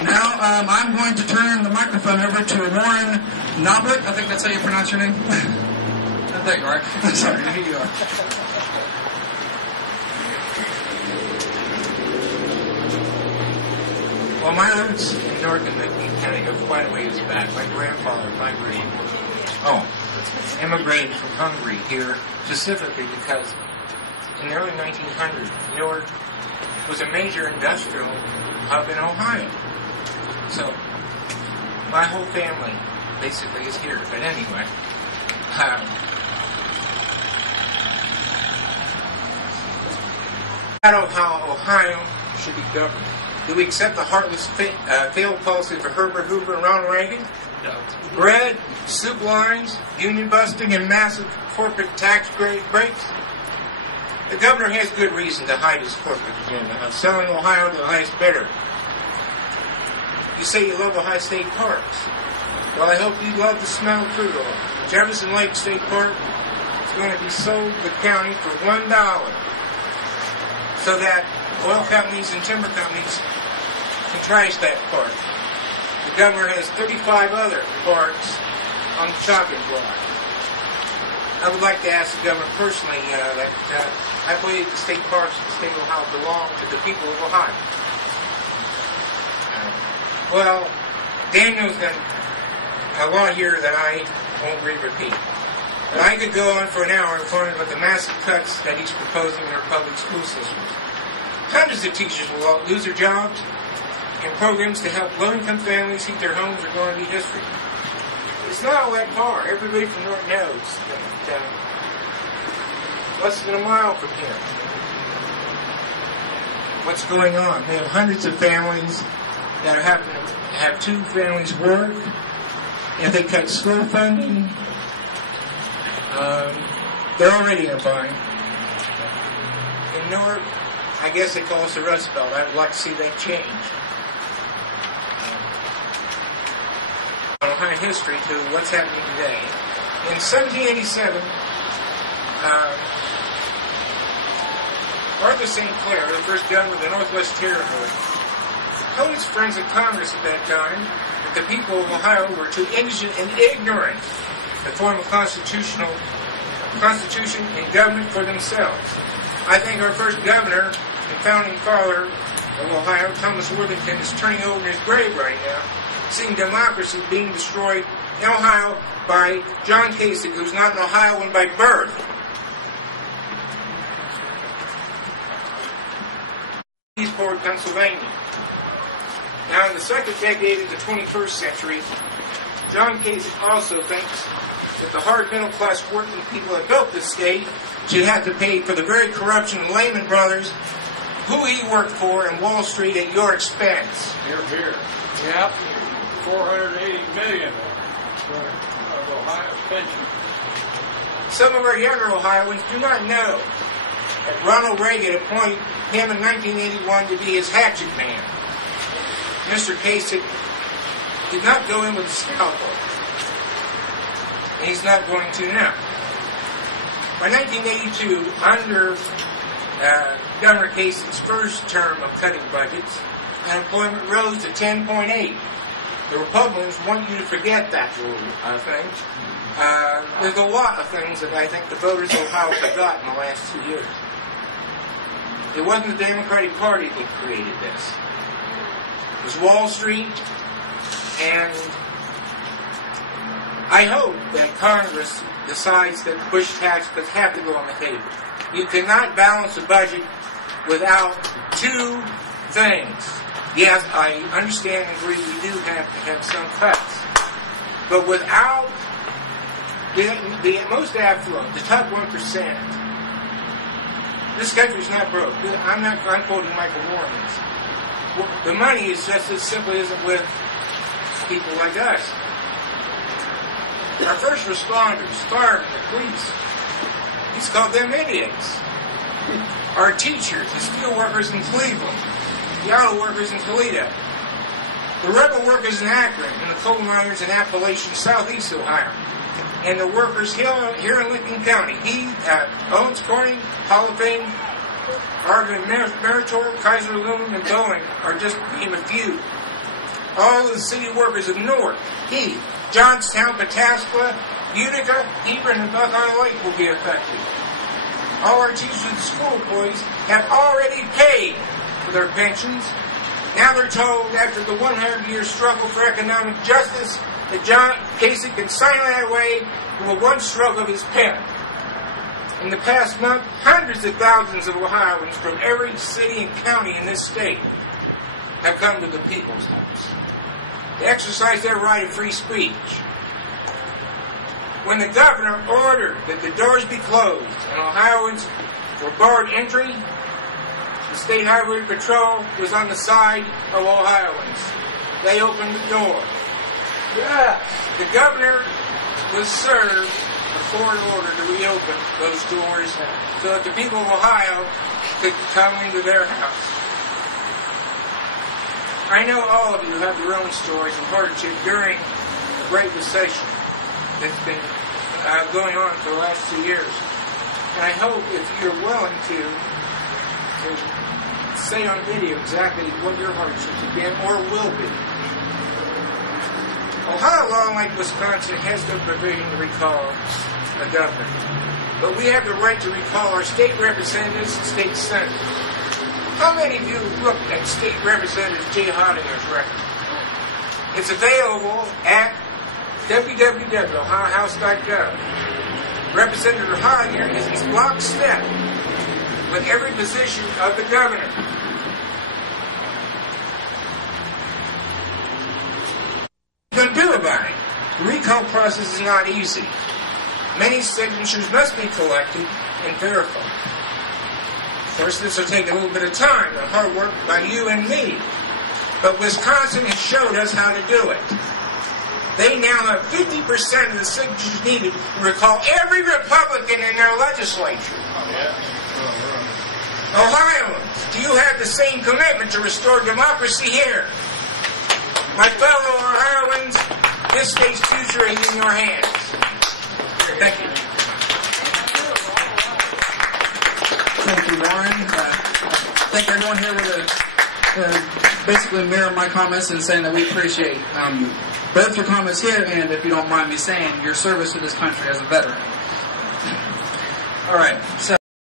Now, I'm going to turn the microphone over to Warren Noblet. I think that's how you pronounce your name. I think, right? Sorry, here you are. Well, my roots in Newark and Licking County go quite a ways back. My grandfather immigrated from Hungary here specifically because in the early 1900s, Newark was a major industrial hub in Ohio. So, my whole family basically is here. But anyway, how Ohio should be governed. Do we accept the heartless failed policy for Herbert Hoover and Ronald Reagan? No. Bread, soup lines, union busting, and massive corporate tax breaks? The governor has good reason to hide his corporate agenda of selling Ohio to the highest bidder. You say you love Ohio State Parks. Well, I hope you love the smell of crude oil. Jefferson Lake State Park is going to be sold to the county for $1 so that oil companies and timber companies can trash that park. The governor has 35 other parks on the chopping block. I would like to ask the governor personally that I believe the state parks of the state of Ohio belong to the people of Ohio. Well, Daniel's got a law here that I won't repeat. But I could go on for an hour informing about the massive cuts that he's proposing in our public school systems. Hundreds of teachers will lose their jobs, and programs to help low-income families heat their homes are going to be history. It's not all that far. Everybody from North knows that less than a mile from here. What's going on? We have hundreds of families that are having to have two families work. If they cut school funding, they're already in a bind. In Newark, I guess they call us the Rust Belt. I would like to see that change. Ohio history to what's happening today. In 1787, Arthur St. Clair, the first governor of the Northwest Territory, told his friends in Congress at that time that the people of Ohio were too indigent and ignorant to form a constitution and government for themselves. I think our first governor and founding father of Ohio, Thomas Worthington, is turning over in his grave right now, seeing democracy being destroyed in Ohio by John Kasich, who's not an Ohioan by birth. Eastport, Pennsylvania. Now, in the second decade of the 21st century, John Kasich also thinks that the hard middle-class working people that built this state should have to pay for the very corruption of Lehman Brothers, who he worked for in Wall Street at your expense. Here, here. Yep. $480 million of Ohio's pension. Some of our younger Ohioans do not know that Ronald Reagan appointed him in 1981 to be his hatchet man. Mr. Kasich did not go in with a scalpel, and he's not going to now. By 1982, under Governor Kasich's first term of cutting budgets, unemployment rose to 10.8. The Republicans want you to forget that rule, I think. There's a lot of things that I think the voters of Ohio forgot in the last 2 years. It wasn't the Democratic Party that created this. It was Wall Street, and I hope that Congress decides that Bush tax cuts have to go on the table. You cannot balance a budget without two things. Yes, I understand and agree we do have to have some cuts. But without the most affluent, the top 1%, this country's not broke. I'm quoting Michael Moore on this. The money is just as simply isn't with people like us. Our first responders, firemen, the police, he's called them idiots. Our teachers, the steel workers in Cleveland, the auto workers in Toledo, the rubber workers in Akron, and the coal miners in Appalachian, southeast Ohio, and the workers here in Licking County. Owens Corning, Hall of Fame, Argonne Meritor, Kaiser Aluminum, and Boeing are just to name a few. all of the city workers of Newark, Heath, Johnstown, Pataskla, Utica, Hebron, and Buckeye Lake will be affected. All our teachers and school employees have already paid for their pensions. Now they're told, after the 100-year struggle for economic justice, that John Kasich can sign that away with one stroke of his pen. In the past month, hundreds of thousands of Ohioans from every city and county in this state have come to the People's House to exercise their right of free speech. When the governor ordered that the doors be closed and Ohioans were barred entry, the State Highway Patrol was on the side of Ohioans. They opened the door. Yes. The governor was served a court order to reopen those doors so that the people of Ohio could come into their house. I know all of you have your own stories of hardship during the Great Recession that's been going on for the last 2 years. And I hope if you're willing to say on video exactly what your hardships have been or will be. Ohio law, like Wisconsin, has no provision to recall a governor. But we have the right to recall our state representatives and state senators. How many of you looked at State Representative Jay Hodinger's record? It's available at www.Ohio.Go. Representative Hodinger is in lockstep with every position of the governor. What are you going to do about it? The recall process is not easy. Many signatures must be collected and verified. Of course, this will take a little bit of time and hard work by you and me. But Wisconsin has showed us how to do it. They now have 50% of the signatures needed to recall every Republican in their legislature. Ohioans, do you have the same commitment to restore democracy here? My fellow Ohioans, this state's future is in your hands. Thank you. Thank you, Warren. I think everyone here would basically mirror my comments in saying that we appreciate both your comments here and, if you don't mind me saying, your service to this country as a veteran. All right. So